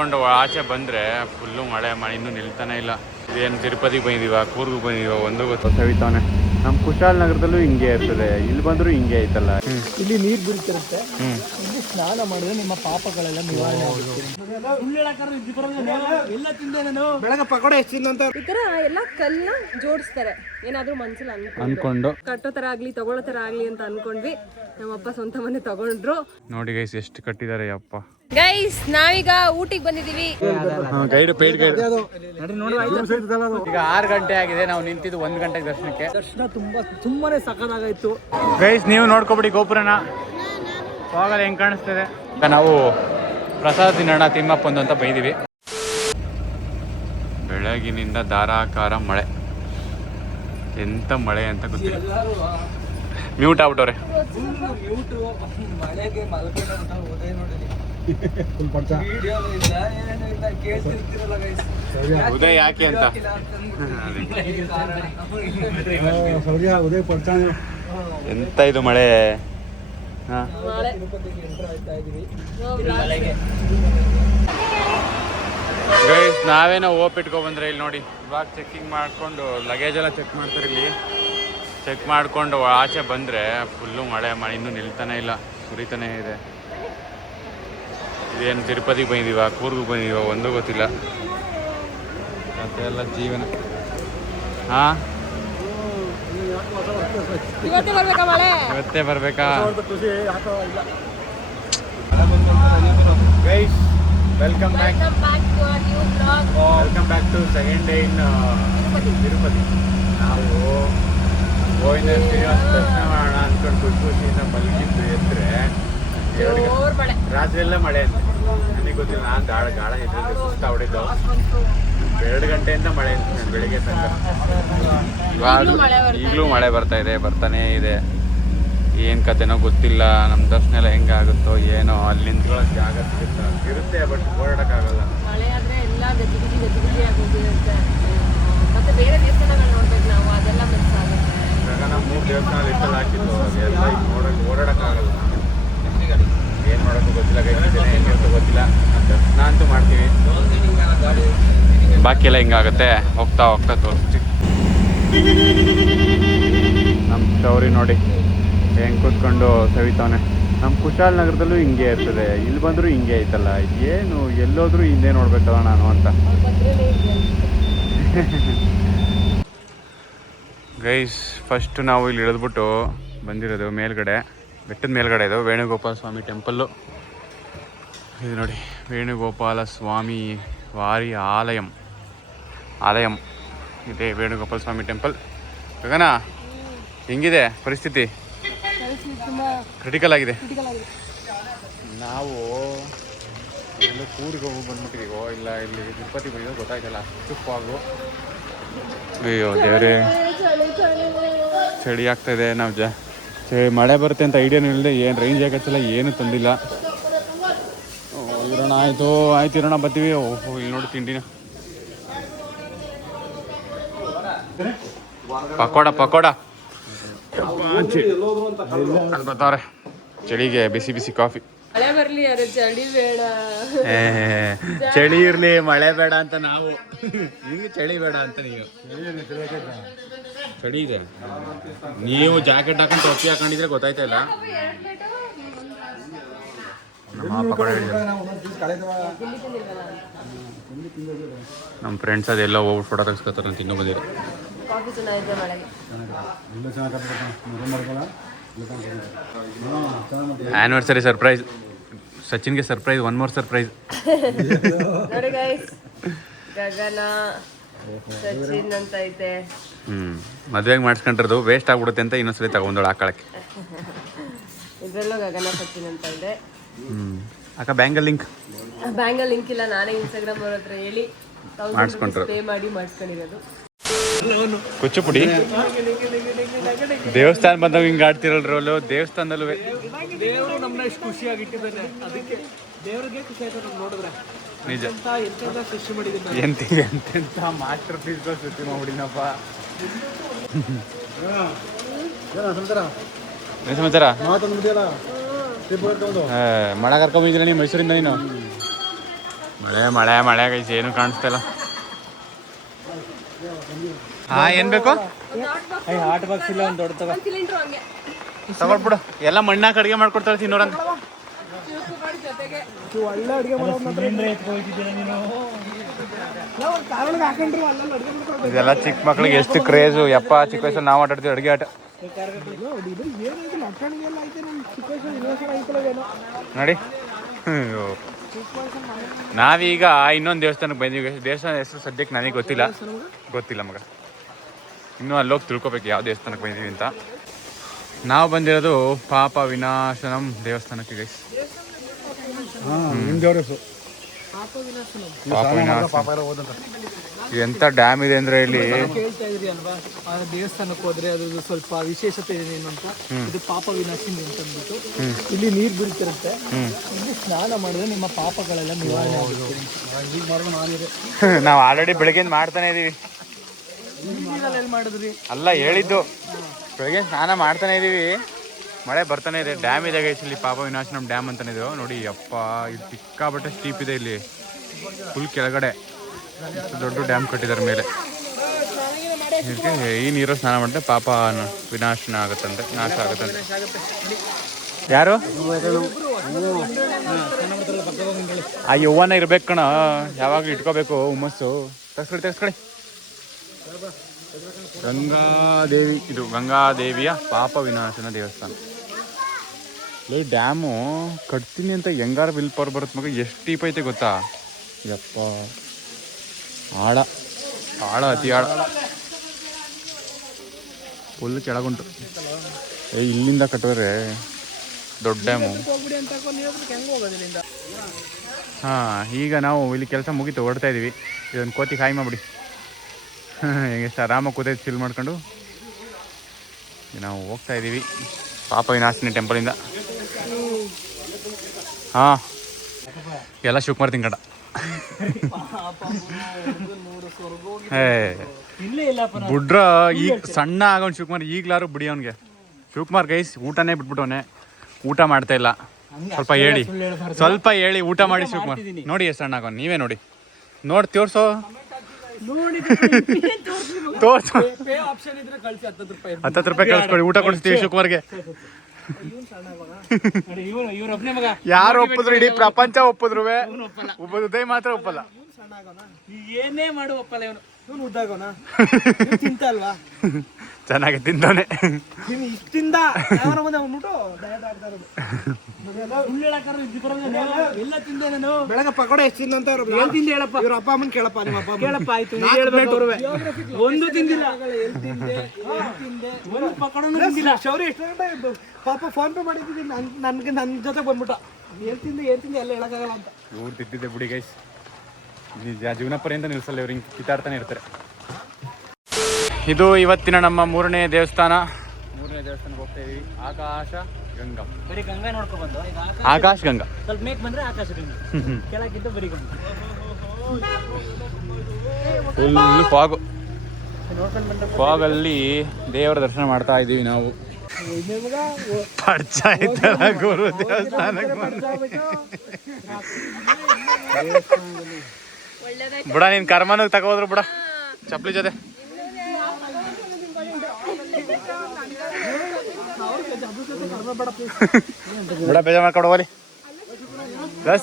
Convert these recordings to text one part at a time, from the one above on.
ಕೊಂಡು ಆಚೆ ಬಂದ್ರೆ ಫುಲ್ಲು ಮಳೆ ಮಳೆ ಇನ್ನೂ ನಿಲ್ತಾನೆ ಇಲ್ಲ. ಇದೇನು ತಿರುಪತಿಗೆ ಬಂದಿದೀವ ಕೂರ್ಗು ಬಂದಿದೀವ ಒಂದು ಗೊತ್ತು. ಸವಿತಾನೆ ನಮ್ಮ ಕುಶಾಲ್ ನಗರದಲ್ಲೂ ಹಿಂಗೆ ಇರ್ತದೆ. ಇಲ್ಲಿ ಬಂದ್ರು ಹಿಂಗೆ ಐತಲ್ಲ. ಇಲ್ಲಿ ನೀರು ಬೀಳ್ತಿರುತ್ತೆ ಇಲ್ಲಿ ಸ್ನಾನ ಮಾಡಿದ್ರೆ ನಿಮ್ಮ ಪಾಪಗಳೆಲ್ಲ ನಿವಾರಣೆ ಬೆಳಗ್ಗೆ ಪಕೋಡ ಎಷ್ಟು ಈ ತರ ಎಲ್ಲ ಕಲ್ಲ ಜೋಡಿಸ್ತಾರೆ. ಏನಾದ್ರೂ ಮನ್ಸಲ್ಲಿ ಅನ್ಕೊಂಡು ಅನ್ಕೊಂಡು. ಕಟ್ಟೋ ತರ ಆಗ್ಲಿ ತಗೊಳ್ಳೋ ತರ ಆಗ್ಲಿ ಅಂತ ಅನ್ಕೊಂಡ್ವಿ. ನಮ್ಮಪ್ಪ ಸ್ವಂತ ಮನೆ ತಗೊಂಡ್ರು. ನೋಡಿ ಗೈಸ್ ಎಷ್ಟು ಕಟ್ಟಿದ್ದಾರೆ ಅಪ್ಪ. ಗೈಸ್ ನಾವೀಗ ಊಟಿಗೆ ಬಂದಿದೀವಿ ಗೈಡ್ ಪೇಡ್ ಗೈಡ್ ಈಗ ಆರು ಗಂಟೆ ಆಗಿದೆ ನಾವು ನಿಂತಿದ್ದು ಒಂದ್ ಗಂಟೆಗೆ ದರ್ಶನಕ್ಕೆ. ದರ್ಶನ ತುಂಬಾ ತುಂಬಾನೇ ಸಖತ್ತಾಗಾಯ್ತು. ಗೈಸ್ ನೀವು ನೋಡ್ಕೊಬಿಡಿ ಗೋಪುರನ. ಹೋಗಲ್ಲ ಹೆಂಗ್ ಕಾಣಿಸ್ತದೆ? ನಾವು ಪ್ರಸಾದ ತಿನ್ನೋಣ ತಿಮ್ಮಪ್ಪಂದು ಅಂತ ಬೈದಿವಿ. ಬೆಳಗಿನಿಂದ ಧಾರಾಕಾರ ಮಳೆ. ಎಂತ ಮಳೆ ಅಂತ ಗೊತ್ತಿಲ್ಲ. ಮ್ಯೂಟ್ ಆಗ್ಬಿಟ್ಟವ್ರೆ. ಮ್ಯೂಟು ಯಾಕೆ ಅಂತ? ಉದಯ ಯಾಕೆ ಅಂತ ಎಂತ ಇದು ಮಳೆ? ಹಾಂ. ಗೈಸ್ ನಾವೇನೋ ಓಪ್ ಇಟ್ಕೊ ಬಂದ್ರೆ ಇಲ್ಲಿ ನೋಡಿ. ಇವಾಗ ಚೆಕ್ಕಿಂಗ್ ಮಾಡ್ಕೊಂಡು ಲಗೇಜ್ ಎಲ್ಲ ಚೆಕ್ ಮಾಡ್ತಾರೆ ಇಲ್ಲಿ. ಚೆಕ್ ಮಾಡ್ಕೊಂಡು ಆಚೆ ಬಂದ್ರೆ ಫುಲ್ಲು ಮಳೆ ಮಳೆ ಇನ್ನೂ ನಿಲ್ತಾನೆ ಇಲ್ಲ ಸುರಿತಾನೇ ಇದೆ. ಇದೇನು ತಿರುಪತಿಗೆ ಬಂದಿದ್ದೀವ? ಕೂರ್ಗು ಬಂದಿದ್ದೀವ? ಒಂದೂ ಗೊತ್ತಿಲ್ಲ. ಅದೆಲ್ಲ ಜೀವನ. ಹಾಂ ಇವತ್ತೇ ಬರಬೇಕಾ guys welcome back welcome back to our new blog welcome back to second day in Tirupati ನಾವು ಗೋವಿಂದ ಶ್ರೀನಿವಾಸ ದರ್ಶನ ಮಾಡೋಣ ಅಂದ್ಕೊಂಡು ಖುಷಿ ಖುಷಿಯಿಂದ ಮಲಗಿದ್ದು ಎದ್ರೆ. ಮಳೆ. ರಾತ್ರಿ ಎಲ್ಲ ಮಳೆ ಅಂತ. ನನಗೆ ಗೊತ್ತಿಲ್ಲ ನಾನು ಗಾಳ ಗಾಳ ಎದ್ರಲ್ಲಿ ಸುಸ್ತ ಹೊಡಿದ್ದು. ಎರಡು ಗಂಟೆಯಿಂದ ಮಳೆ ಬೆಳಿಗ್ಗೆ ತನಕ. ಇವಾಗ ಮಳೆ ಬರ್ತಾ ಈಗಲೂ ಮಳೆ ಬರ್ತಾ ಇದೆ ಬರ್ತಾನೇ ಇದೆ. ಏನು ಕತೆನೋ ಗೊತ್ತಿಲ್ಲ ನಮ್ಮ ದರ್ಶನ ಎಲ್ಲ ಹೆಂಗಾಗುತ್ತೋ ಏನೋ ಅಲ್ಲಿ ನಿಂತ್ಕೊಳ್ಳೋಕೆ ಜಾಗ ಸಿಗುತ್ತಾ ಇರುತ್ತೆ ಬಟ್ ಓಡಾಡೋಕ್ಕಾಗಲ್ಲ ಮಳೆ ಆದ್ರೆ ಎಲ್ಲ ಗಜಿ ಗಜಿ ಗಜಿ ಗಜಿ ಆಗೋಗಿರುತ್ತೆ. ಮತ್ತೆ ಬೇರೆ ದೇವಸ್ಥಾನಗಳು ನೋಡ್ಬೇಕು ನಾವು ಅದೆಲ್ಲ ಮಿಸ್ ಆಗುತ್ತೆ. ಇವಾಗ ನಾವು ಮೂರು ದೇವಸ್ಥಾನ ಲಿಸ್ಟಲ್ಲಿ ಹಾಕಿದ್ದು ಅದೆಲ್ಲ ಈಗ ನೋಡೋಕೆ ಓಡಾಡೋಕ್ಕಾಗಲ್ಲ ಏನು ಮಾಡೋಕ್ಕೂ ಗೊತ್ತಿಲ್ಲ ಏನು ಗೊತ್ತಿಲ್ಲ. ನಾನಂತೂ ಮಾಡ್ತೀವಿ ಬಾಕಿ ಎಲ್ಲ ಹಿಂಗಾಗುತ್ತೆ. ಹೋಗ್ತಾ ಹೋಗ್ತಾ ತೋರಿಸ್ತೀವಿ ನಮ್ಮ ಸ್ಟೌರಿ ನೋಡಿ. ಹೆಂಗೆ ಕೂತ್ಕೊಂಡು ಸವಿತಾವನೆ. ನಮ್ಮ ಕುಶಾಲ್ ನಗರದಲ್ಲೂ ಹಿಂಗೆ ಇರ್ತದೆ. ಇಲ್ಲಿ ಬಂದರೂ ಹಿಂಗೆ ಐತಲ್ಲ. ಏನು ಎಲ್ಲೋದ್ರೂ ಹಿಂದೆ ನೋಡ್ಬೇಕಲ್ಲ ನಾನು ಅಂತ. ಗೈಸ್ ಫಸ್ಟ್ ನಾವು ಇಲ್ಲಿ ಇಳಿದ್ಬಿಟ್ಟು ಬಂದಿರೋದು ಮೇಲ್ಗಡೆ. ಬೆಟ್ಟದ ಮೇಲ್ಗಡೆ ಇದು ವೇಣುಗೋಪಾಲ ಸ್ವಾಮಿ ಟೆಂಪಲ್ಲು. ಇದು ನೋಡಿ ವೇಣುಗೋಪಾಲ ಸ್ವಾಮಿ ವಾರಿ ಆಲಯಂ. ಆಲಯಂ. ಇದೆ ವೇಣುಗೋಪಾಲ ಸ್ವಾಮಿ ಟೆಂಪಲ್. ಗಗನ ಹೆಂಗಿದೆ ಪರಿಸ್ಥಿತಿ? ಕ್ರಿಟಿಕಲ್ ಆಗಿದೆ. ನಾವು ಎಲ್ಲ ಕೂರಿಗೆ ಹೋಗಿ ಬಂದ್ಬಿಟ್ಟಿದೀವೋ ಇಲ್ಲ ಇಲ್ಲಿ ತಿರುಪತಿ ಬಂದಿದ್ದು ಗೊತ್ತಾಯ್ತಲ್ಲ ಅಷ್ಟು ಫಾಗು ಅಯ್ಯೋ ದೇವರೇ. ಚಳಿ ಆಗ್ತಾ ಇದೆ ನಾವು ಜ ಚಳಿ ಮಳೆ ಬರುತ್ತೆ ಅಂತ ಐಡಿಯಾನು ಇಲ್ಲದೆ ಏನು ರೇಂಜ್ ಆಗತ್ತಿಲ್ಲ ಎಲ್ಲ ಏನು ತಂದಿಲ್ಲ. ಇರೋಣ, ಆಯಿತು, ಆಯ್ತು ಇರೋಣ, ಬರ್ತೀವಿ. ಓಹೋ ಇಲ್ಲಿ ನೋಡಿ ತಿಂಡಿನ. ಪಕೋಡ ಪಕೋಡ. ಬರ್ತಾವ್ರೆ. ಚಳಿಗೆ ಬಿಸಿ ಬಿಸಿ ಕಾಫಿ. ಮಳೆ ಬರ್ಲಿ ಅರೆ ಚಳಿ ಬೇಡ. ಏ, ಚಳಿ ಇರ್ಲಿ ಮಳೆ ಬೇಡ ಅಂತ ನಾವು. ನಿಂಗೆ ಚಳಿ ಬೇಡ ಅಂತ ನೀವು. ಚಳಿ ಇದೆ. ನೀವು ಜಾಕೆಟ್ ಹಾಕೊಂಡು ಟೊಪ್ಪಿ ಹಾಕೊಂಡಿದ್ರೆ ಗೊತ್ತಾಯ್ತಾ ಇಲ್ಲ. ನಮ್ಮ ಫ್ರೆಂಡ್ಸ್ ಅದೆಲ್ಲ ಹೋಗಿ ಫೋಟೋ ತೆಗೆಸ್ಕೊತಾರೆ ಅಂತ ಇನ್ನೂ ಬಂದಿರೋ ಆ್ಯನಿವರ್ಸರಿ ಸರ್ಪ್ರೈಸ್ ಸಚಿನ್ಗೆ ಸರ್ಪ್ರೈಸ್ ಒನ್ ಮೋರ್ ಸರ್ಪ್ರೈಸ್ ನೋಡಿ ಗೈಸ್ ಗಗನ ಸಚಿನ್ ಅಂತ ಐತೆ. ಹ್ಞೂ ಮದುವೆಗೆ ಮಾಡಿಸ್ಕೊಂಡಿರೋದು? ವೇಸ್ಟ್ ಆಗ್ಬಿಡುತ್ತೆ ಅಂತ ಇನ್ನೊಂದ್ಸಲಿ ತಗೊಂಡೋಳು ಹಾಕೊಳಕ್ಕೆ ಇದ್ರಲ್ಲೂ ಗಗನ ಸಚಿನ್ ಅಂತ ಇದೆ. ಹ್ಮ್. ಅಕ್ಕ ಬ್ಯಾಂಗಲ್ ಲಿಂಕ್ ಬ್ಯಾಂಗಲ್ ಲಿಂಕ್ ಇಲ್ಲ ನಾನೇ ಇನ್ಸ್ಟಾಗ್ರಾಮ್ ಅವ್ರ ಹತ್ರ ಹೇಳಿ ಮಾಡಿಸ್ಕೊಂಡ್ರು. ಪೇ ಮಾಡಿ ಮಾಡಿಸ್ಕೊಂಡಿರೋದು. ಕುಚ್ಚುಪುಡಿ. ದೇವಸ್ಥಾನ ಬಂದಾಗ ಹಿಂಗೆ ಆಡ್ತಿರಲ್ರಿ ರೋಲು? ದೇವಸ್ಥಾನದಲ್ಲೂ ದೇವರು ನಮ್ಮನ್ನ ಇಷ್ಟು ಖುಷಿಯಾಗಿ ಇಟ್ಟಿದ್ದಾನೆ ಅದಕ್ಕೆ ದೇವ್ರಿಗೆ ಖುಷಿ ಆಯ್ತು ನಮ್ಗೆ ನೋಡಿದ್ರೆ. ನಿಜ. ಎಂತ ಎಂತೆಂತ ಸೃಷ್ಟಿ ಮಾಡಿದ್ದೀನಿ ಎಂತ ಎಂತೆಂತ ಮಾಸ್ಟರ್ ಪೀಸ್ಗಳು ಸೃಷ್ಟಿ ಮಾಡ್ಬಿಡಿನಪ್ಪ ಸಮಾಚಾರ? ಮಳ ಕರ್ಕೊಂಬಂದಿದ್ದೀರ ನೀವು ಮೈಸೂರಿಂದ ನೀನು? ಮಳೆ ಮಳೆ ಮಳೆ ಗೈಸ್ ಏನು ಕಾಣಿಸ್ತಾ ಇಲ್ಲ. ಹಾ ಏನ್ ಬೇಕು? ಹಾಟ್ ಬಾಕ್ಸ್ ಇಲ್ಲ ಒಂದು ದೊಡ್ಡ ತಗೋ. ಸಿಲಿಂಡ್ರು ಹಂಗೆ. ತಗೊಳ್ಬಿಡು. ಎಲ್ಲ ಮಣ್ಣಾಕ ಅಡಿಗೆ ಮಾಡ್ಕೊಡ್ತಾಳೆ ತಿನ್ನೋರಂತ ಶಿವಕುಮಾರ್ ಜೊತೆಗೆ ಒಳ್ಳೆ ಅಡುಗೆ ಸಿಲಿಂಡರ್ ಎತ್ಕೊಯ್ತಿದ್ದೀರ ನೀನು? ಕಾರಣಕ್ಕೆ ಹಾಕೊಂಡ್ರು ಅಲ್ಲೆಲ್ಲ ಅಡುಗೆ ಮಾಡ್ಕೊಂಡು ಇದೆಲ್ಲ ಚಿಕ್ಕ ಮಕ್ಳಿಗೆ ಎಷ್ಟು ಕ್ರೇಜು ಯಪ್ಪ ಚಿಕ್ಕ ವಯಸ್ಸಲ್ಲಿ ನಾವು ಆಟಾಡ್ತೀವಿ ಅಡುಗೆ ಆಟ. ನೋಡಿ. ಅಯ್ಯೋ. ನಾವೀಗ ಇನ್ನೊಂದು ದೇವಸ್ಥಾನಕ್ಕೆ ಬಂದೀವಿ. ದೇವಸ್ಥಾನ ಹೆಸರು ಸದ್ಯಕ್ಕೆ ನನಗೆ ಗೊತ್ತಿಲ್ಲ. ಗೊತ್ತಿಲ್ಲ ಮಗ. ಇನ್ನೂ ಅಲ್ಲೋಗಿ ತಿಳ್ಕೊಬೇಕು ಯಾವ ದೇವಸ್ಥಾನಕ್ಕೆ ಬಂದೀವಿ ಅಂತ. ನಾವು ಬಂದಿರೋದು ಪಾಪ ವಿನಾಶನಂ ದೇವಸ್ಥಾನಕ್ಕೆ ಗೈಸ್ ಎಂತ ಡ್ಯಾಮ್ ಇದೆ ಅಂದ್ರೆ ಇಲ್ಲಿ? ಕೇಳ್ತಾ ಇದ್ರಿ ಅಲ್ವಾ? ಆ ದೇವಸ್ಥಾನಕ್ಕೆ ಹೋದ್ರೆ ಅದು ಸ್ವಲ್ಪ ವಿಶೇಷತೆ ಏನು ಅಂತ? ಇದು ಪಾಪ ವಿನಾಶಿನಿ ಅಂತ ಅಂದ್ಬಿಟ್ಟು. ಇಲ್ಲಿ ನೀರು ಬಿಡ್ತಿರುತ್ತೆ. ಇಲ್ಲಿ ಸ್ನಾನ ಮಾಡಿದ್ರೆ ನಿಮ್ಮ ಪಾಪಗಳೆಲ್ಲ ನಿವಾರಣೆ ಆಗುತ್ತೆ. ನಾವು ಆಲ್ರೆಡಿ ಬೆಳಿಗ್ಗೆ ಮಾಡ್ತಾನೆ ಇದೀವಿ. ಮಾಡಿದ್ರಿ? ಅಲ್ಲ ಹೇಳಿದ್ದು. ಬೆಳಗ್ಗೆ ಸ್ನಾನ ಮಾಡ್ತಾನೆ ಇದೀವಿ. ಮಳೆ ಬರ್ತಾನೆ ಇದೆ. ಡ್ಯಾಮ್ ಇದೆ ಗೈಸ್ ಇಲ್ಲಿ. ಪಾಪ ವಿನಾಶನಂ ಡ್ಯಾಮ್ ಅಂತಾನೆ ಇದು. ನೋಡಿ ಅಪ್ಪ ಇದು ಸಿಕ್ಕಾಬಟ್ಟೆ ಸ್ಟೀಪ್ ಇದೆ ಇಲ್ಲಿ. ಫುಲ್ ಕೆಳಗಡೆ. ದೊಡ್ಡ ಡ್ಯಾಮ್ ಕಟ್ಟಿದ್ದಾರೆ ಮೇಲೆ. ಈ ನೀರು ಸ್ನಾನ ಮಾಡಿದ್ರೆ ಪಾಪ ವಿನಾಶನ ಆಗುತ್ತಂತೆ. ನಾಶ ಆಗುತ್ತಂತೆ. ಯಾರು? ಆ ಯೌವನ ಇರ್ಬೇಕು ಕಣ. ಯಾವಾಗ ಇಟ್ಕೋಬೇಕು, ಹುಮ್ಮಸ್ಸು. ತಗ್ಸ್ಕೊಡಿ ತಗ್ಸ್ಕೊಡಿ ಗಂಗಾದೇವಿ, ಇದು ಗಂಗಾದೇವಿಯ ಪಾಪ ವಿನಾಶನ ದೇವಸ್ಥಾನ. ಇಲ್ಲಿ ಡ್ಯಾಮು ಕಟ್ತೀನಿ ಅಂತ ಹೆಂಗಾರ ಬಿಲ್ ಪವರ್ ಬರುತ್ತೆ ಮಗ? ಎಷ್ಟು ಟೀಪ್ ಐತೆ ಗೊತ್ತಾ? ಯಪ್ಪ. ಆಳ. ಆಳ, ಅತಿ ಆಳ. ಫುಲ್ ಕೆಳಗುಂಟು. ಏ, ಇಲ್ಲಿಂದ ಕಟ್ಟಿದ್ರೆ ದೊಡ್ಡ ಡ್ಯಾಮು. ಹಾಂ, ಈಗ ನಾವು ಇಲ್ಲಿ ಕೆಲಸ ಮುಗೀತು ಹೊಡ್ತಾ ಇದೀವಿ. ಇದೊಂದು ಕೋತಿ ಕಾಯಿ ಮಾಡ್ಬಿಡಿ. ಎಷ್ಟು ಆರಾಮಾಗಿ ಕೂತೈತೆ ಫೀಲ್ ಮಾಡ್ಕೊಂಡು. ನಾವು ಹೋಗ್ತಾ ಇದ್ದೀವಿ ಪಾಪ ವಿನಾಶಿನಿ ಟೆಂಪಲಿಂದ ಹಾಂ. ಎಲ್ಲ ಶಿವಕುಮಾರ್ ತಿಂಗಡ ಬುಡ್ರ ಈಗ ಸಣ್ಣ ಆಗೋನ್ ಶಿವಕುಮಾರ್ ಈಗ್ಲಾರು ಬಿಡಿ ಅವನಿಗೆ. ಶಿವಕುಮಾರ್ ಗೈಸ್ ಊಟನೇ ಬಿಟ್ಬಿಟ್ಟವನೆ. ಊಟ ಮಾಡ್ತಾ ಇಲ್ಲ. ಸ್ವಲ್ಪ ಹೇಳಿ. ಸ್ವಲ್ಪ ಹೇಳಿ ಊಟ ಮಾಡಿ ಶಿವಕುಮಾರ್ ನೋಡಿ ಎಷ್ಟು ಸಣ್ಣ ಆಗೋನ್. ನೀವೇ ನೋಡಿ. ನೋಡಿ ತೋರ್ಸೋ. ತೋರ್ಸು. ಹತ್ತತ್ತು ರೂಪಾಯಿ. ಕಳ್ಸ್ಕೊಡಿ ಊಟ ಕೊಡಿಸ್ತೀವಿ ಶುಕ್ರವಾರ್ಗೆ ಯಾರು ಒಪ್ಪಿದ್ರು ಇಡೀ ಪ್ರಪಂಚ ಒಪ್ಪಿದ್ರು ಒಬ್ಬ ಉದಯ್ ಮಾತ್ರ ಒಪ್ಪಲ್ಲ. ಏನೇ ಮಾಡು ಒಪ್ಪಲ್ಲ ಇವನು. ಇವನು ಉದ್ದಾಗೋಣ ಚಿಂತ ಅಲ್ವಾ ಚೆನ್ನಾಗಿ ತಿಂದವನೆ. ನೀನು ಇಷ್ಟಿಂದ ಮುಂದೆ ಅವ್ನುಬಿಟ್ಟು ಡಯಟ್ ಆಗ್ತಾ ಇರೋದು ಸುಳ್ಳು ಹೇಳಕ್ಕಾರ ಇದು ಬರೋದು ಎಲ್ಲ ತಿಂದೆ ನಾನು. ಬೆಳಗ್ಗೆ ಪಕೋಡ ಎಷ್ಟು ತಿಂದ ಅಂತ ಏನು ತಿಂದೆ ಹೇಳಪ್ಪ? ಇವ್ರ ಅಪ್ಪ ಅಮ್ಮನ ಕೇಳಪ್ಪ ನಿಮ್ಮ ಅಪ್ಪ ಕೇಳಪ್ಪ ಆಯ್ತು ಹೇಳ್ಬೇಕು. ಒಂದು ತಿಂದಿಲ್ಲ. ಒಂದು ಪಕೋಡನು ತಿಂದಿಲ್ಲ. ಶೌರ್ಯ ಎಷ್ಟು ಗಂಟೆ ಪಾಪ ಫೋನ್ ಪೇ ಮಾಡಿದ್ದೀನಿ ನನ್ಗೆ ನನ್ನ ಜೊತೆ ಬಂದ್ಬಿಟ್ಟ. ಏನು ತಿಂದೆ ಏನು ತಿಂದೆ ಎಲ್ಲ ಹೇಳಕ್ಕಾಗಲ್ಲ ಅಂತ. ಊರು ತಿಂತಿದ್ದೆ ಬಿಡಿ ಗೈಸ್ ನಿಜ ಜೀವನ ಪರ್ಯಂತ ನಿಲ್ಸಲ್ಲ ಇವ್ರಿಗೆ ಹಿಂಗೆ ಕಿತ್ತಾಡ್ತಾನೆ ಇರ್ತಾರೆ. ಇದು ಇವತ್ತಿನ ನಮ್ಮ ಮೂರನೇ ದೇವಸ್ಥಾನ. ಮೂರನೇ ದೇವಸ್ಥಾನಕ್ಕೆ ಹೋಗ್ತಾ ಇದೀವಿ. ಆಕಾಶ ಗಂಗಾ. ಬರೀ ಗಂಗಾ ನೋಡ್ಕೊ ಬಂದು. ಈಗ ಆಕಾಶ ಆಕಾಶ್ ಗಂಗಾ. ಸ್ವಲ್ಪ ಮೇಕ್ ಬಂದ್ರೆ ಆಕಾಶ ಗಂಗಾ. ಕೆಳಗಿದ್ದ ಬರೀ ಗಂಗಾ. ಫುಲ್ ಫಾಗು ನೋಡ್ಕೊಂಡು ಬಂದ್ರೆ ಫಾಗಲ್ಲಿ ದೇವರ ದರ್ಶನ ಮಾಡ್ತಾ ಇದ್ದೀವಿ ನಾವು. ಗುರು ದೇವಸ್ಥಾನಕ್ಕೆ ಬಿಡ ನೀನ್ ಕರ್ಮನ ತಗೋದ್ರು ಬಿಡ. ಚಪ್ಲಿ ಜೊತೆ. ಬಿಡ ಬೇಜಾರ್ ಮಾಡ್ಕೊಂಡು ಹೋಗಲಿ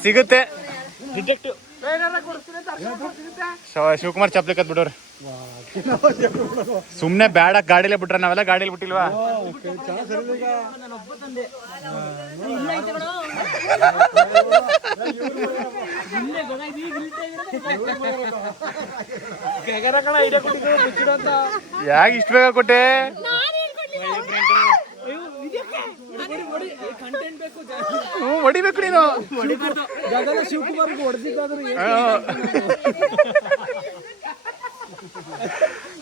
ಸಿಗುತ್ತೆ. ಶಿವಕುಮಾರ್ ಚಪ್ಲಿ ಬಿಡೋರು ಬಿಡೋರಿ ಸುಮ್ನೆ ಬೇಡ ಗಾಡಿಲೇ ಬಿಟ್ರ ನಾವೆಲ್ಲ ಗಾಡಿಲಿ ಬಿಟ್ಟಿಲ್ವಾ? ಯಾಕೆ ಇಷ್ಟ ಬೇಗ ಕೊಟ್ಟೆ. ಹ್ಞೂ ಹೊಡಿಬೇಕು ನೀನು. ಶಿವಕುಮಾರ್ಗೆ ಹೊಡೆದಿದ್ದಾದ್ರು ಆ,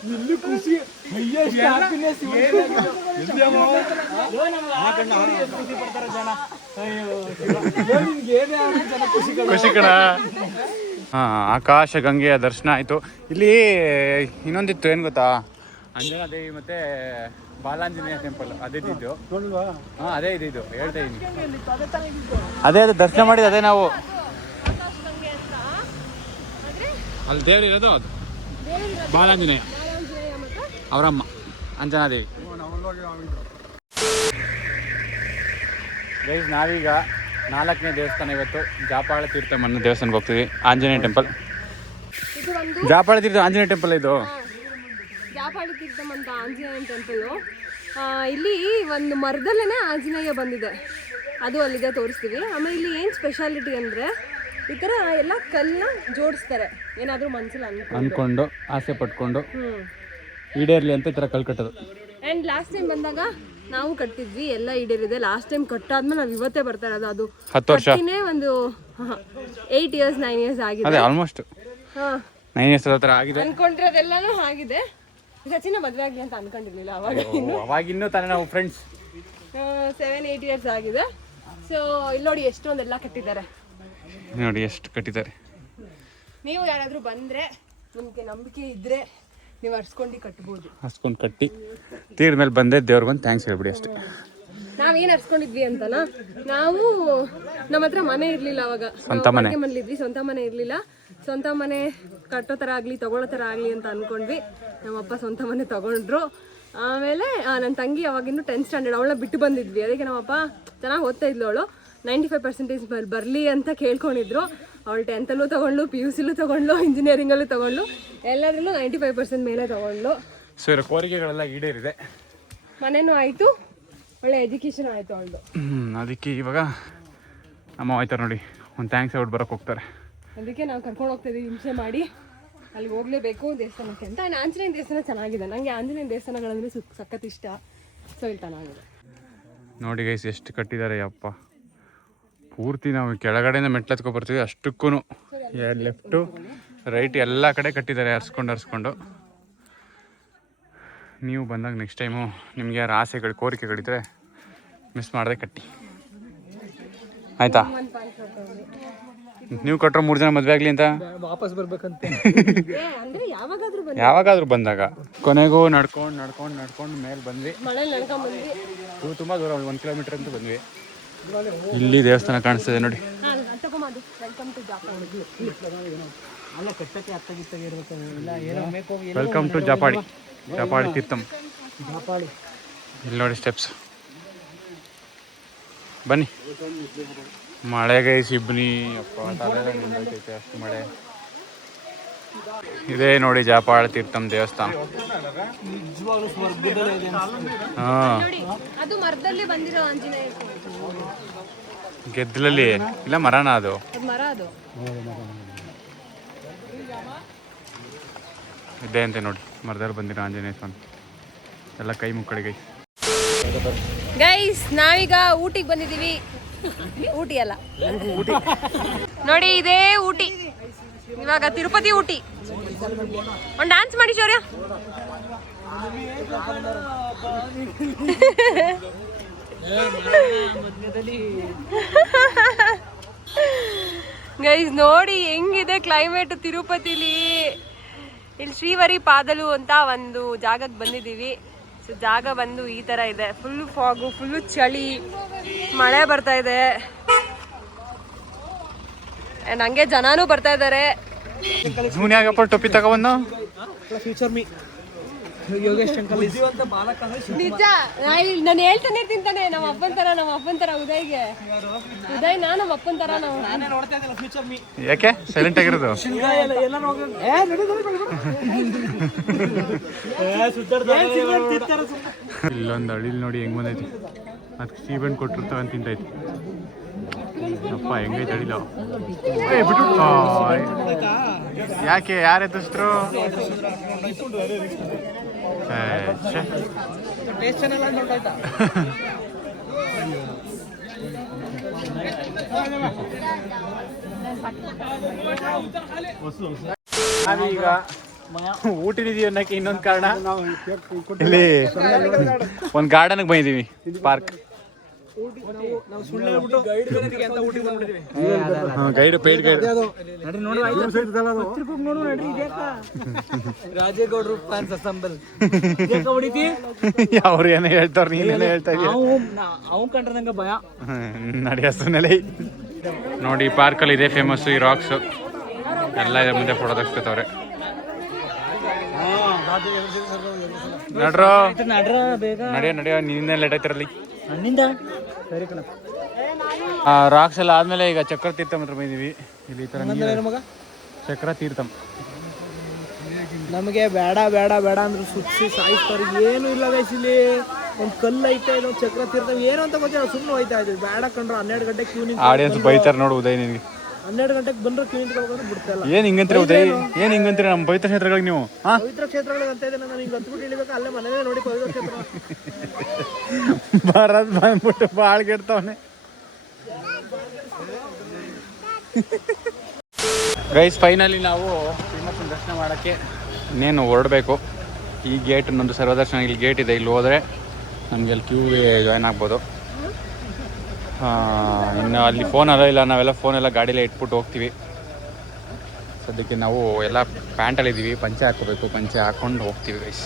ಇಲ್ಲಿ ಖುಷಿ highest happiness ಇವತ್ತು. ಅಯ್ಯೋ, ನಮ್ಗೆ ಎಷ್ಟು ಖುಷಿ ಪಡ್ತಾರೆ ಜನ ಅಯ್ಯೋ ಶಿವ. ಅಯ್ಯೋ, ನಿನ್ಗೆ ಏನೇ ಆದ್ರೂ ಜನ ಖುಷಿ ಕಣ. ಆಕಾಶ ಗಂಗೆಯ ದರ್ಶನ ಆಯ್ತು. ಇಲ್ಲಿ ಇನ್ನೊಂದಿತ್ತು ಏನ್ ಗೊತ್ತಾ? ಅಂಜನಾ ದೇವಿ ಮತ್ತೆ ಬಾಲಾಂಜನೇಯ ಟೆಂಪಲ್ ಅದೇ ಇದ್ದಿದ್ದು. ಹಾ ಅದೇ ಇದ್ದಿದ್ದು. ಹೇಳ್ತಾ ಇದ್ದೀನಿ ಅದೇ. ಅದೇ ಅದೇ ದರ್ಶನ ಮಾಡಿದ ಅದೇ ನಾವು. ಆಕಾಶ ಗಂಗೆ ಅಂತ ಅಲ್ಲಿ ದೇವ್ರು ಇರೋದು ಅದು. ಬಾಲಾಂಜನೇಯ. ಅವರಮ್ಮ. ಅಂಜನಾದೇವಿ. ಗೈಸ್ ನಾವೀಗ ನಾಲ್ಕನೇ ದೇವಸ್ಥಾನ ಇವತ್ತು ಜಾಪಾಳ ತೀರ್ಥಮ್ಮನ ದೇವಸ್ಥಾನಕ್ಕೆ ಹೋಗ್ತೀವಿ. ಆಂಜನೇಯ ಟೆಂಪಲ್. ಇದು ಒಂದು ಜಾಪಾಳ ತೀರ್ಥ ಆಂಜನೇಯ ಟೆಂಪಲ್ ಇದು? ಜಾಪಾಳ ತೀರ್ಥಮ್ ಅಂತ ಆಂಜನೇಯ ಟೆಂಪಲ್. ಇಲ್ಲಿ ಒಂದು ಮರದಲ್ಲೇ ಆಂಜನೇಯ ಬಂದಿದೆ. ಅದು ಅಲ್ಲಿದೆ ತೋರಿಸ್ತೀವಿ. ಆಮೇಲೆ ಇಲ್ಲಿ ಏನು ಸ್ಪೆಷಾಲಿಟಿ ಅಂದರೆ ಈ ಥರ ಎಲ್ಲ ಕಲ್ಲನ್ನ ಜೋಡಿಸ್ತಾರೆ. ಏನಾದರೂ ಮನಸ್ಸಲ್ಲಿ ಅನ್ಕೊಂಡು ಆಸೆ ಪಟ್ಕೊಂಡು. ಹ್ಞೂ ಈಡೇರ್ಲಿ ಅಂತ ಈ ಥರ ಕಲ್ ಕಟ್ಟೋದು ಆ್ಯಂಡ್ ಲಾಸ್ಟ್ ಟೈಮ್ ಬಂದಾಗ ನಾವು ಕಟ್ಟಿದ್ವಿ ಎಲ್ಲ ಈಡೇರಿದೆ. ಲಾಸ್ಟ್ ಟೈಮ್ ಕಟ್ಟಾದ್ಮೇಲೆ ನಾವು ಇವತ್ತೇ ಬರ್ತಾ ಇರೋದು. ಅದು ಹತ್ತು ವರ್ಷ. ಕಟ್ಟಿನೇ ಒಂದು ಏಯ್ಟ್ ಇಯರ್ಸ್ ನೈನ್ ಇಯರ್ಸ್ ಆಗಿದೆ. ಅದೇ ಆಲ್ಮೋಸ್ಟ್ ಹಾಂ. ನೈನ್ ಇಯರ್ಸ್ ಹತ್ರ ಆಗಿದೆ. ಅನ್ಕೊಂಡಿರೋದೆಲ್ಲನೂ ಆಗಿದೆ. ಸಚಿನ ಮದುವೆ ಆಗಲಿ ಅಂತ ಅನ್ಕೊಂಡಿರ್ಲಿಲ್ಲ ಅವಾಗ ಅವಾಗಿನ್ನೂ ತಾನೇ ನಾವು ಫ್ರೆಂಡ್ಸ್ ಸೆವೆನ್ ಏಯ್ಟ್ ಇಯರ್ಸ್ ಆಗಿದೆ. ಸೊ ಇಲ್ಲಿ ನೋಡಿ ಎಷ್ಟೊಂದೆಲ್ಲ ಕಟ್ಟಿದ್ದಾರೆ. ನೋಡಿ ಎಷ್ಟು ಕಟ್ಟಿದ್ದಾರೆ. ನೀವು ಯಾರಾದರೂ ಬಂದರೆ ನಿಮಗೆ ನಂಬಿಕೆ ಇದ್ದರೆ ನೀವು ಅರ್ಸ್ಕೊಂಡು ಕಟ್ಬೋದು. ಹಸ್ಕೊಂಡು ಕಟ್ಟಿ. ತೀರ್ದ ಮೇಲೆ ಬಂದೆ ದೇವ್ರಿಗೆ ಬಂದು ಥ್ಯಾಂಕ್ಸ್ ಹೇಳ್ಬಿಡಿ ಅಷ್ಟೇ. ನಾವೇನ್ ಹರ್ಸ್ಕೊಂಡಿದ್ವಿ ಅಂತನಾ ನಾವು ನಮ್ಮ ಹತ್ರ ಮನೆ ಇರ್ಲಿಲ್ಲ ಅವಾಗ. ಸ್ವಂತ ಮನೆ. ಮನೇಲಿದ್ವಿ ಸ್ವಂತ ಮನೆ ಇರ್ಲಿಲ್ಲ. ಸ್ವಂತ ಮನೆ ಕಟ್ಟೋ ತರ ಆಗ್ಲಿ ತಗೊಳ್ಳೋ ತರ ಆಗ್ಲಿ ಅಂತ ಅನ್ಕೊಂಡ್ವಿ. ನಮ್ಮಪ್ಪ ಸ್ವಂತ ಮನೆ ತಗೊಂಡ್ರು. ಆಮೇಲೆ ನನ್ನ ತಂಗಿ ಅವಾಗಿನ್ನೂ ಟೆಂತ್ ಸ್ಟ್ಯಾಂಡರ್ಡ್ ಅವಳನ್ನ ಬಿಟ್ಟು ಬಂದಿದ್ವಿ. ಅದಕ್ಕೆ ನಮ್ಮಪ್ಪ ಚೆನ್ನಾಗಿ ಓದ್ತಾ ಇದ್ಲು ಅವಳು. ನೈಂಟಿ ಫೈವ್ ಪರ್ಸೆಂಟೇಜ್ ಬರಲಿ ಅಂತ ಕೇಳ್ಕೊಂಡಿದ್ರು. ಅವಳು ಟೆಂತಲ್ಲೂ ತಗೊಂಡ್ಲು ಪಿ ಯು ತಗೊಂಡ್ಲು ಇಂಜಿನಿಯರಿಂಗ್ ಇಂಜಿನಿಯರಿಂಗಲ್ಲೂ ತಗೊಂಡ್ಲು ಎಲ್ಲದರಲ್ಲೂ ನೈಂಟಿ ಫೈವ್ ಪರ್ಸೆಂಟ್ ಮೇಲೆ ತಗೊಂಡ್ಲು ಸೊ ಇರೋ ಕೋರಿಕೆಗಳೆಲ್ಲ ಈಡೇರಿದೆ. ಮನೆನೂ ಆಯಿತು ಒಳ್ಳೆ ಎಜುಕೇಷನ್ ಆಯಿತು ಅವಳದು. ಅದಕ್ಕೆ ಇವಾಗ ನಮ್ಮ ಆಯ್ತಾರೆ ನೋಡಿ ಒಂದು ಥ್ಯಾಂಕ್ಸ್ ಅವ್ರು ಬರೋಕೆ ಹೋಗ್ತಾರೆ. ಅದಕ್ಕೆ ನಾವು ಕರ್ಕೊಂಡು ಹೋಗ್ತಾ ಹಿಂಸೆ ಮಾಡಿ. ಅಲ್ಲಿ ಹೋಗ್ಲೇಬೇಕು ದೇವಸ್ಥಾನಕ್ಕೆ ಅಂತ. ಆ್ಯಂಡ್ ಆಂಜನೇಯ ದೇವಸ್ಥಾನ ಚೆನ್ನಾಗಿದೆ. ನನಗೆ ಆಂಜನೇಯ ದೇವಸ್ಥಾನಗಳಂದ್ರೆ ಸುಕ್ ಸಖತ್ ಇಷ್ಟ. ಸೊ ಇಲ್ಲಿ ಚೆನ್ನಾಗಿದೆ ನೋಡಿ ಗೈಸ್ ಎಷ್ಟು ಕಟ್ಟಿದ್ದಾರೆ ಯಪ್ಪ ಪೂರ್ತಿ ನಾವು ಕೆಳಗಡೆಯಿಂದ ಮೆಟ್ಲು ಬರ್ತೀವಿ ಅಷ್ಟಕ್ಕೂ ಲೆಫ್ಟು ರೈಟ್ ಎಲ್ಲ ಕಡೆ ಕಟ್ಟಿದ್ದಾರೆ ಹರ್ಸ್ಕೊಂಡು ಹರ್ಸ್ಕೊಂಡು. ನೀವು ಬಂದಾಗ ನೆಕ್ಸ್ಟ್ ಟೈಮು ನಿಮ್ಗೆ ಯಾರು ಆಸೆಗಳು ಕೋರಿಕೆಗಳಿದ್ರೆ ಮಿಸ್ ಮಾಡದೆ ಕಟ್ಟಿ. ಆಯ್ತಾ? ನೀವು ಕೊಟ್ಟರು ಮೂರು ಜನ ಮದುವೆ ಆಗಲಿ ಅಂತ? ವಾಪಸ್ ಬರ್ಬೇಕಂತ. ಏ ಅಂದರೆ ಯಾವಾಗಾದ್ರೂ ಬಂದಾಗ. ಕೊನೆಗೂ ನಡ್ಕೊಂಡು ನಡ್ಕೊಂಡು ನಡ್ಕೊಂಡು ಮೇಲೆ ಬಂದ್ವಿ. ತುಂಬ ದೂರ ಒಂದು ಕಿಲೋಮೀಟರ್ ಅಂತ ಬಂದ್ವಿ. ಇಲ್ಲಿ ದೇವಸ್ಥಾನ ಕಾಣಿಸ್ತದೆ ನೋಡಿ. ವೆಲ್ಕಮ್ ಟು ಜಾಪಾಡಿ ಜಾಪಾಡಿ ತೀರ್ಥಂ ಇಲ್ಲಿ ನೋಡಿ ಸ್ಟೆಪ್ಸ್ ಬನ್ನಿ. ಮಳೆಗೆ ಸಿಬ್ನಿ ಅಪ್ಪ ಅಷ್ಟು ಮಳೆ. ಇದೇ ನೋಡಿ ಜಾಪಾಳ ತೀರ್ಥಂ ದೇವಸ್ಥಾನ. ನಿಜವಾಗ್ಲೂ ಸ್ವರ್ಗದಲ್ಲೇ ಇದೆ ನೋಡಿ ಅದು ಮರದಲ್ಲಿ ಬಂದಿರೋ ಆಂಜನೇಯ ಗೆದ್ದಲಲ್ಲಿ ಇಲ್ಲ ಮರನ ಅದು? ಅದು ಮರ ಅದು. ಇದೆ ಅಂತೆ ನೋಡಿ ಮರದಲ್ಲಿ ಬಂದಿರೋ ಆಂಜನೇಯ ಸ್ವಾಮಿ. ಎಲ್ಲ ಕೈ ಮುಕ್ಕಳಿಗೆ ಕೈ ಗೈಸ್ ನಾವೀಗ ಊಟಿಗೆ ಬಂದಿದ್ದೀವಿ. ಊಟಿ ಅಲ್ಲ. ನೋಡಿ ಇದೇ ಊಟಿ. ಇವಾಗ ತಿರುಪತಿ ಊಟಿ. ಒಂದು ಡ್ಯಾನ್ಸ್ ಮಾಡಿ ಶೌರ್ಯ. ಗೈಸ್ ನೋಡಿ ಹೆಂಗಿದೆ ಕ್ಲೈಮೇಟ್ ತಿರುಪತಿಲಿ. ಇಲ್ಲಿ ಶ್ರೀವರಿ ಪಾದಲು ಅಂತ ಒಂದು ಜಾಗಕ್ಕೆ ಬಂದಿದ್ದೀವಿ. ಸೊ ಜಾಗ ಬಂದು ಈ ಥರ ಇದೆ. ಫುಲ್ ಫಾಗು ಫುಲ್ಲು ಚಳಿ, ಮಳೆ ಬರ್ತಾ ಇದೆ. ಆ್ಯಂಡ್ ಹಂಗೆ ಜನನೂ ಬರ್ತಾ ಇದ್ದಾರೆ. ಜೂನ್ಯಾಗಪ್ಪ ಟೊಪ್ಪಿ ತಗೊಬಂದು? ಫ್ಯೂಚರ್ ಮೀ ನಿಜ ನಾನು ಹೇಳ್ತಾನೆ ತಿಂತಾನೆ ನಮ್ಮ ಅಪ್ಪನ ತರ ನಮ್ಮ ಅಪ್ಪನ ತರ ಉದಯ್ಗೆ. ಉದಯ್ನ ನಮ್ಮ ಅಪ್ಪನ ತರ ನಾವು ನಾನೇ ನೋಡ್ತಾ ಫ್ಯೂಚರ್ ಮೀ ಯಾಕೆ? ಸೈಲೆಂಟ್ ಆಗಿರೋದು? ಇಲ್ಲೊಂದು ಅಳಿಲ್ ನೋಡಿ ಹೆಂಗ್ ಬಂದೈತಿ. ಅದಕ್ಕೆ ಸೀಬೆಣ್ಣು ಕೊಟ್ಟಿರ್ತಾವ ಅಂತ ತಿಂತೈತಿ. ಅಪ್ಪ ಹೆಂಗೈತೆ ಅಳಿಲ ಏ ಬಿಟ್ಟು ಯಾಕೆ ಯಾರು ನೋಡ್ತಾಯ್ತಾ ನಾವೀಗ ಊಟಿನಿದೀವಿ ಅನ್ನಕ್ಕೆ ಇನ್ನೊಂದು ಕಾರಣ. ಇಲ್ಲಿ ಒಂದು ಗಾರ್ಡನ್ಗೆ ಬಂದಿದ್ದೀವಿ ಪಾರ್ಕ್ ಗೈಡ್ ಗೈಡ್ ಪೇಡ್ ರಾಜೇಗೌಡರು ಫ್ಯಾನ್ಸ್ ಅಸೆಂಬಲ್ ಅವ್ರು ಏನೋ ಹೇಳ್ತಾರ ನೀನೇನೋ ಹೇಳ್ತಾ ಇದೀಯ? ನಾವು ಅವ್ ಕಂಡ್ರೆ ನಂಗೆ ಭಯ. ನಡಿ ನೋಡಿ ನೋಡಿ ಪಾರ್ಕಲ್ಲಿ ಇದೆ ಫೇಮಸ್ ಈ ರಾಕ್ಸು ಎಲ್ಲ ಇದೆ ಮುಂದೆ ಫೋಟೋ ತೆಗ್ಸ್ಕೊತವ್ರೆ. ನಡ್ರ. ನಡ್ರ ಬೇಗ. ನಡೆಯ ನಡೆಯೋ ನಿನ್ನೆ ಲೇಟ್ ಆಯ್ತಿರಲಿ ನನ್ನಿಂದ? ಸರಿ ಕಣ ರಾಕ್ಸ್ ಎಲ್ಲ ಆದ್ಮೇಲೆ ಈಗ ಚಕ್ರ ತೀರ್ಥಂ ಹತ್ರ ಬಂದಿದ್ವಿ. ಇಲ್ಲಿ ಈ ತರ ನೀರು ಮಗ? ಚಕ್ರ ತೀರ್ಥಂ ನಮಗೆ ಬೇಡ ಬೇಡ ಬೇಡ ಅಂದ್ರೆ ಸುತ್ತಿ ಸಾಯಿಸ್ತಾರೆ. ಏನು ಇಲ್ಲ ಗೈಸ್ ಇಲ್ಲಿ. ಒಂದು ಕಲ್ಲು ಐತೆ ಚಕ್ರ ತೀರ್ಥ ಏನು ಅಂತ ಗೊತ್ತಿಲ್ಲ ಸುಮ್ಮನೆ ಹೋಯ್ತಾ ಇದ್ವಿ. ಬೇಡ ಕಂಡ್ರು ಹನ್ನೆರಡು ಗಂಟೆ ಕ್ಯೂ ನಿಂತ ಆಡಿಯನ್ಸ್ ಬೈತಾರೆ ನೋಡು ಉದಯ್ ನಿನ್ಗೆ. ಹನ್ನೆರಡು ಗಂಟೆಗೆ ಬಂದ್ರೆ ಕ್ಯೂ ನಿಂತ್ಕೊಳ್ಕೊಂಡು ಬಿಡ್ತಲ್ಲ ಏನ್ ಹಿಂಗಂತೀರ ಉದಯ್? ಏನ್? ಹಿಂಗಂತೀರ ನಮ್ಮ ಪವಿತ್ರ ಕ್ಷೇತ್ರಗಳಿಗೆ ನೀವು? ಹಾ? ಪವಿತ್ರ ಕ್ಷೇತ್ರಗಳಿಗೆ ಅಂತ ಇದೆ ನಾನು ಹಿಂಗೆ ಹತ್ಬಿಟ್ಟು ಇಳಿಬೇಕು? ಅಲ್ಲೇ ಮನೇಲೆ ನೋಡಿ ಪವಿತ್ರ ಕ್ಷೇತ್ರ. ಬರದ್ ಬಂದ್ಬಿಟ್ಟು ಬಾಳ್ ಕೆಡ್ತಾವನೆ. ಗೈಸ್ ಫೈನಲಿ ನಾವು ಶ್ರೀಮಂತನ ದರ್ಶನ ಮಾಡೋಕ್ಕೆ ಇನ್ನೇನು ಹೊರಡಬೇಕು. ಈ ಗೇಟ್ ನಮ್ಮದು ಸರ್ವದರ್ಶನ ಇಲ್ಲಿ ಗೇಟ್ ಇದೆ ಇಲ್ಲಿ ಹೋದರೆ ನಮಗೆ ಅಲ್ಲಿ ಕ್ಯೂಗೆ ಜಾಯ್ನ್ ಆಗ್ಬೋದು. ಇನ್ನು ಅಲ್ಲಿ ಫೋನ್ ಅಲ್ಲ ಇಲ್ಲ ನಾವೆಲ್ಲ ಫೋನ್ ಎಲ್ಲ ಗಾಡಿಲೇ ಇಟ್ಬಿಟ್ಟು ಹೋಗ್ತೀವಿ. ಸದ್ಯಕ್ಕೆ ನಾವು ಎಲ್ಲ ಪ್ಯಾಂಟಲ್ಲಿ ಇದ್ದೀವಿ ಪಂಚೆ ಹಾಕೋಬೇಕು ಪಂಚೆ ಹಾಕೊಂಡು ಹೋಗ್ತೀವಿ ಗೈಸ್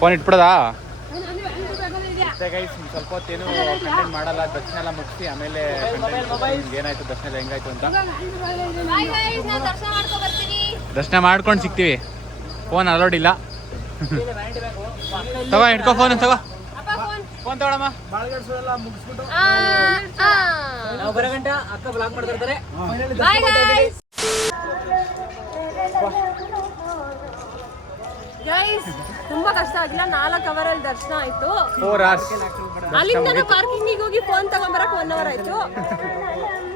ಫೋನ್ ಇಟ್ಬಿಡೋದಾ? ಗೈಸ್ ಸ್ವಲ್ಪ ಹೊತ್ತೇನು ಕಂಟೆಂಟ್ ಮಾಡಲ್ಲ ದರ್ಶನ ಎಲ್ಲ ಮುಗಿಸಿ ಆಮೇಲೆ ಏನಾಯ್ತು ದರ್ಶನ ಎಲ್ಲ ಹೆಂಗಾಯ್ತು ಅಂತ. ದರ್ಶನ ಮಾಡ್ಕೊಂಡು ಸಿಗ್ತೀವಿ. ಫೋನ್ ಅಲೋಡ್ ಇಲ್ಲ. ತಗೋ ಇಟ್ಕೋ ಫೋನ್ ತಗೋ. ಫೋನ್ ತಗೊಳಮ್ಮ. ಬಾಳ್ಗಡ್ಸೋದೆಲ್ಲ ಮುಗಿಸ್ಬಿಟ್ಟು. ನಾವು ಬರೋ ಗಂಟೆ ಅಕ್ಕ ಬ್ಲಾಕ್ ಮಾಡ್ತಿರ್ತಾರೆ ಬಾಯ್ ಗೈಸ್ ತುಂಬಾ ಕಷ್ಟ ಆಗಿಲ್ಲ. ನಾಲ್ಕು ಅಲ್ಲಿ ದರ್ಶನ ಆಯ್ತು. ಫೋರ್ ಅವರ್ಸ್ ಅಲ್ಲಿಂದ ಪಾರ್ಕಿಂಗಿಗೆ ಹೋಗಿ ಫೋನ್ ತಗೊಂಬರಕ್ ಒನ್ ಅವರ್ ಆಯ್ತು.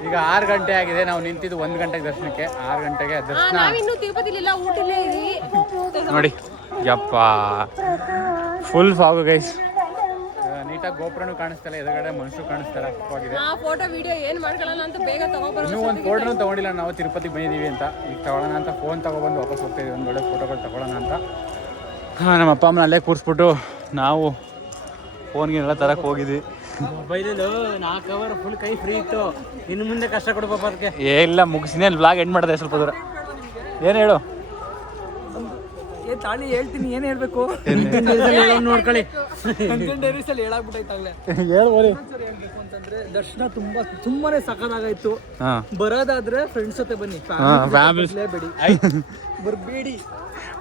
ಈಗ ಆರು ಗಂಟೆ ಆಗಿದೆ. ನಾವು ನಿಂತಿದ್ದು ಒಂದು ಗಂಟೆಗೆ ದರ್ಶನಕ್ಕೆ. ಆರು ಗಂಟೆಗೆ ದರ್ಶನ. ನಾವಿನ್ನು ತಿರುಪತಿಲಿಲ್ಲ ಊಟಲ್ಲೇ ಇರಿ ನೋಡಿ ಯಪ್ಪ. ಫುಲ್ ಫಾಗು ಗೈಸ್ ನೀಟಾಗಿ ಗೋಪುರನು ಕಾಣಿಸ್ತಲ್ಲ ಎದುರುಗಡೆ ಮನುಷ್ಯರು ಕಾಣಿಸ್ತಾರೆ ಆ ಫೋಟೋ ವಿಡಿಯೋ ಏನ್ ಮಾಡ್ಕೊಳ್ಳೋಣ ಅಂತ ಬೇಗ ತಗೊಂಬರೋ ಇನ್ನೂ ಒಂದು ಫೋಟೋನು ತಗೊಂಡಿಲ್ಲ ನಾವು ತಿರುಪತಿಗೆ ಬಂದಿದ್ದೀವಿ ಅಂತ. ಈಗ ತಗೊಳ್ಳೋಣ ಅಂತ ಫೋನ್ ತಗೊಬಂದು ವಾಪಸ್ ಹೋಗ್ತಾ ಇದೀವಿ ಒಂದು ಒಳ್ಳೆ ಫೋಟೋಗಳು ತಗೊಳ್ಳೋಣ ಅಂತ. ಹಾಂ ನಮ್ಮ ಅಪ್ಪ ಅಮ್ಮನ ಅಲ್ಲೇ ಕೂರಿಸ್ಬಿಟ್ಟು ನಾವು ಫೋನ್ಗೆಲ್ಲ ತರಕ್ಕೆ ಹೋಗಿದ್ವಿ. ಮೊಬೈಲಲ್ಲಿ ನಾಲ್ಕು ಅವರ್ ಫುಲ್ ಕೈ ಫ್ರೀ ಇತ್ತು. ಇನ್ನು ಮುಂದೆ ಕಷ್ಟ ಕೊಡ್ಬೇಕು ಅದಕ್ಕೆ ಏ ಇಲ್ಲ ಮುಗಿಸಿನೇ ಬ್ಲಾಗ್ ಎಂಡ್ ಮಾಡಿದೆ ಸ್ವಲ್ಪ ದೂರ. ಏನು ಹೇಳು? ಏ ತಾಳಿ ಹೇಳ್ತೀನಿ ಏನ್ ಹೇಳ್ಬೇಕು? ನೋಡ್ಕೊಳ್ಳಿ. ಡೈರೀಸ್ ಅಲ್ಲಿ ಹೇಳಾಗ್ಬಿಟ್ಟೈತಾಗ್ಲೇ ಹೇಳ್ಬೋರಿ ಹೇಳ್ಬೇಕು ಅಂತಂದ್ರೆ ದರ್ಶನ ತುಂಬಾ ತುಂಬಾನೇ ಸಖತ್ತಾಗಾಯ್ತು. ಹಾಂ. ಬರೋದಾದ್ರೆ ಫ್ರೆಂಡ್ಸ್ ಜೊತೆ ಬನ್ನಿ. ಬರ್ಬೇಡಿ.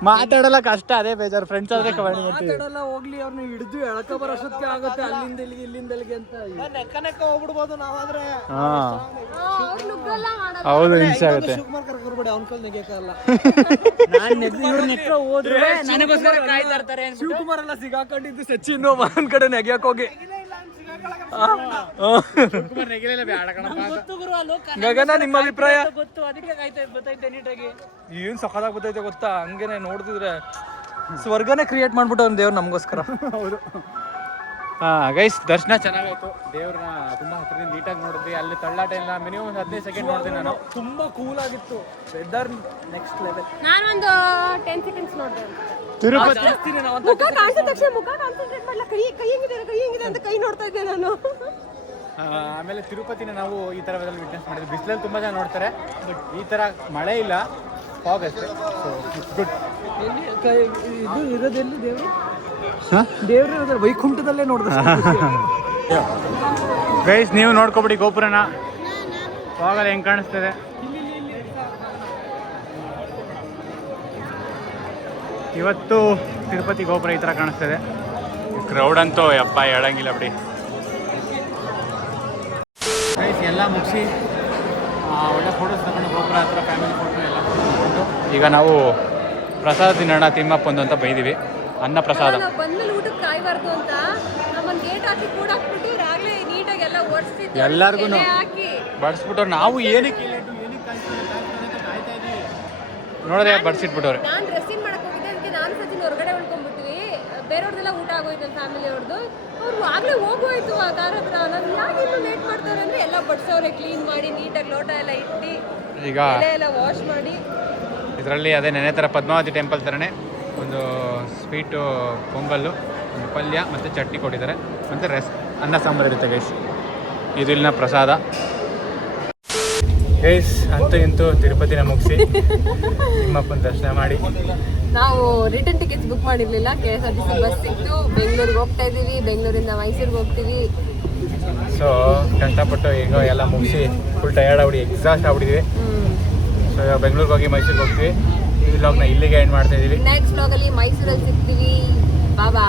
ಮಾತಾಡಲ್ಲ ಕಷ್ಟ ಅದೇ ಬೇಜಾರ್. ಫ್ರೆಂಡ್ಸ್ ಆದ್ರೆ ಕಬಡ್ಡಿ ಮಾಡ್ತೀವಿ. ಮಾತಾಡಲ್ಲ ಹೋಗ್ಲಿ ಅವ್ರನ್ನ ಹಿಡಿದು ಎಳಕ ಬರೋಷ್ಟಕ್ಕೆ ಆಗುತ್ತೆ ಅಲ್ಲಿಂದ ಇಲ್ಲಿಗೆ ಇಲ್ಲಿಂದ ಇಲ್ಲಿಗೆ ಅಂತ ನೆಕ್ಕ ನೆಕ್ಕ ಹೋಗ್ಬಿಡ್ಬೋದು ನಾವಾದ್ರೆ. ಹಾಂ. ಹೌದು ಹಿಂಸೆ ಆಗುತ್ತೆ. ಶಿವಕುಮಾರ್ ಕರ್ಕೊಡ್ಬೇಡಿ ಅವ್ನ ಕಲ್ ನೆಗೆಯಕ್ಕಾಗಲ್ಲ ನಾನ್ ನೆಕ್ಕ ಹೋದ್ರೆ ನನಗೋಸ್ಕರ ಕಾಯ್ತಾ ಇರ್ತಾರೆ ಶಿವಕುಮಾರ್ ಎಲ್ಲ ಸಿಗಾಕೊಂಡಿದ್ದು ಸಚಿನ್ ಒಂದ್ ಕಡೆ ನೆಗೆಯಕ್ ಹೋಗಿ. ಗಗನ ನಿಮ್ಮ ಅಭಿಪ್ರಾಯ? ಗೊತ್ತು. ಅದಕ್ಕೆ ನೀಟಾಗಿ. ಏನ್ ಸಖದಾಗ ಗೊತ್ತೈತೆ ಗೊತ್ತಾ? ಹಂಗೇನೆ ನೋಡ್ತಿದ್ರೆ ಸ್ವರ್ಗನೇ ಕ್ರಿಯೇಟ್ ಮಾಡ್ಬಿಟ್ಟು ದೇವ್ರು ನಮಗೋಸ್ಕರ. ಹೌದು. ಗೈಸ್ ದರ್ಶನ ಚೆನ್ನಾಗಾಯ್ತು. ದೇವ್ರನ್ನ ತುಂಬ ಹತ್ತಿರದಿಂದ ನೀಟಾಗಿ ನೋಡಿದ್ವಿ. ಅಲ್ಲಿ ತಳ್ಳಾಟ ಇಲ್ಲ. ಮಿನಿಮಮ್ ಒಂದು ಹದಿನೈದು ಸೆಕೆಂಡ್ ನೋಡಿದೆ ನಾನು. ತುಂಬಾ ಕೂಲ್ ಆಗಿತ್ತು. ವೆದರ್ ನೆಕ್ಸ್ಟ್ ಲೆವೆಲ್ ನಾನೊಂದು ಟೆನ್ ಸೆಕೆಂಡ್ಸ್ ನೋಡಿದೆ ತಿರುಪತಿ ಜಾಸ್ತಿನೇ ನಾವು ಮುಖ ಕಾಣಿಸಿದ ತಕ್ಷಣ ಮುಖ ಕಾನ್ಸಂಟ್ರೇಟ್ ಮಾಡಲ್ಲ ಕೈ ಕೈ ಹೆಂಗಿದೆ? ಕೈ ಹೆಂಗಿದೆ ಅಂತ ಕೈ ನೋಡ್ತಾ ಇದ್ದೆ ನಾನು. ಆಮೇಲೆ ತಿರುಪತಿನ ನಾವು ಈ ಥರ ವಿಟ್ನೆಸ್ ಮಾಡಿದ್ವಿ. ಬಿಸಿಲಲ್ಲಿ ತುಂಬ ಜನ ನೋಡ್ತಾರೆ. ಬಟ್ ಈ ಥರ ಮಳೆ ಇಲ್ಲ. ಫಾಗ್ ಅಷ್ಟೇ. ಸೊ ಇಟ್ಸ್ ಗುಡ್ ಇದು ಇರೋದೆಲ್ಲಿ ದೇವರು? ದೇವ್ರು ವೈಕುಂಠದಲ್ಲೇ ನೋಡಿದ್ರೆ ಗೈಸ್ ನೀವು ನೋಡ್ಕೊಬಿಡಿ ಗೋಪುರನ. ಹೋಗಲ್ಲ ಹೆಂಗೆ ಕಾಣಿಸ್ತದೆ? ಇವತ್ತು ತಿರುಪತಿ ಗೋಪುರ ಈ ಥರ ಕಾಣಿಸ್ತದೆ. ಕ್ರೌಡ್ ಅಂತೂ ಯಪ್ಪ ಹೇಳಂಗಿಲ್ಲ ಬಿಡಿ. ಗೈಸ್ ಎಲ್ಲ ಮುಗಿಸಿ ಒಳ್ಳೆ ಫೋಟೋಸ್ ತಗೊಂಡು ಗೋಪುರ ಹತ್ರ ಫ್ಯಾಮಿಲಿ ಫೋಟೋ ಎಲ್ಲ ಈಗ ನಾವು ಪ್ರಸಾದ ತಿನ್ನೋಣ ತಿಮ್ಮಪ್ಪಂದು ಅಂತ ಬೈದೀವಿ. ಅನ್ನ ಪ್ರಸಾದ ಬಂದ್ಮೇಲೆ ಊಟಕ್ಕೆ ಕಾಯಬಾರ್ದು ಅಂತ ನಮ್ಮನ್ನ ಗೇಟ್ ಹಾಕಿ ಕೂಡ ಹಾಕ್ಬಿಟ್ಟು ಆಗ್ಲೇ ನೀಟಾಗಿ ಎಲ್ಲ ಓಡಿಸ್ತಿದ್ದು ಎಲ್ಲಾರ್ಗು ಹಾಕಿ. ಬಡಿಸ್ಬಿಟ್ಟು ನಾವು ಏನಕ್ಕೆ ನೋಡ್ರೆ ಬಡಿಸಿಟ್ಬಿಟ್ಟವ್ರೆ. ನಾನು ಡ್ರೆಸ್ಸಿಂಗ್ ಮಾಡಕ್ ಹೋಗಿದ್ದೆ ಅದಕ್ಕೆ ನಾನು ಸಚಿನ್ ಹೊರಗಡೆ ಉಳ್ಕೊಂಡ್ಬಿಟ್ವಿ ಬೇರೆಯವ್ರದ್ದೆಲ್ಲ ಊಟ ಆಗೋಯ್ತು ನಮ್ಮ ಫ್ಯಾಮಿಲಿ ಅವ್ರದ್ದು ಅವ್ರು ಆಗ್ಲೇ ಹೋಗೋಯ್ತು ಆ ಕಾರ್ ಹತ್ರ. ನಾನು ಯಾಕೆ ಇನ್ನು ಲೇಟ್ ಮಾಡ್ತಾರೆ ಅಂದ್ರೆ ಎಲ್ಲ ಬಡ್ಸವ್ರೆ ಕ್ಲೀನ್ ಮಾಡಿ ನೀಟಾಗಿ ಲೋಟ ಎಲ್ಲ ಇಟ್ಟು ಈಗ ಎಲೆ ಎಲ್ಲ ವಾಶ್ ಮಾಡಿ. ಇದರಲ್ಲಿ ಅದೇ ನೆನೆ ಥರ ಪದ್ಮಾವತಿ ಟೆಂಪಲ್ ಥರನೇ ಒಂದು ಸ್ವೀಟು ಪೊಂಗಲ್ಲು ಒಂದು ಪಲ್ಯ ಮತ್ತು ಚಟ್ನಿ ಕೊಟ್ಟಿದ್ದಾರೆ. ಮತ್ತು ರೆಸ್ ಅನ್ನ ಸಾಂಬಾರು ಇರುತ್ತೆ ಗೈಸ್ ಇದು ಇಲ್ಲಿನ ಪ್ರಸಾದ. ಗೈಸ್ ಅಂತೂ ಇಂತು ತಿರುಪತಿನ ಮುಗಿಸಿ ನಿಮ್ಮಪ್ಪನ ದರ್ಶನ ಮಾಡಿ. ನಾವು ರಿಟರ್ನ್ ಟಿಕೆಟ್ಸ್ ಬುಕ್ ಮಾಡಿರಲಿಲ್ಲ. K S R T C bus ಸಿಕ್ತು. ಬೆಂಗಳೂರಿಗೆ ಹೋಗ್ತಾ ಇದ್ದೀವಿ. ಬೆಂಗಳೂರಿಂದ ಮೈಸೂರಿಗೆ ಹೋಗ್ತೀವಿ. ಸೊ ಕಷ್ಟಪಟ್ಟು ಈಗ ಎಲ್ಲ ಮುಗಿಸಿ ಫುಲ್ ಟಯರ್ಡ್ ಆಗ್ಬಿಡಿ ಎಕ್ಸಾಸ್ಟ್ ಆಗ್ಬಿಟ್ಟಿದ್ವಿ. ಸೊ ಬೆಂಗಳೂರಿಗೆ ಹೋಗಿ ಮೈಸೂರಿಗೆ ಹೋಗ್ತೀವಿ. ಈ ನ ಇಲ್ಲಿಗೆ ಎಂಡ್ ಮಾಡ್ತಾ ಇದೀವಿ. ನೆಕ್ಸ್ಟ್ ವ್ಲಾಗಲ್ಲಿ ಮೈಸೂರಲ್ಲಿ ಸಿಗ್ತೀವಿ. ಬಾಬಾ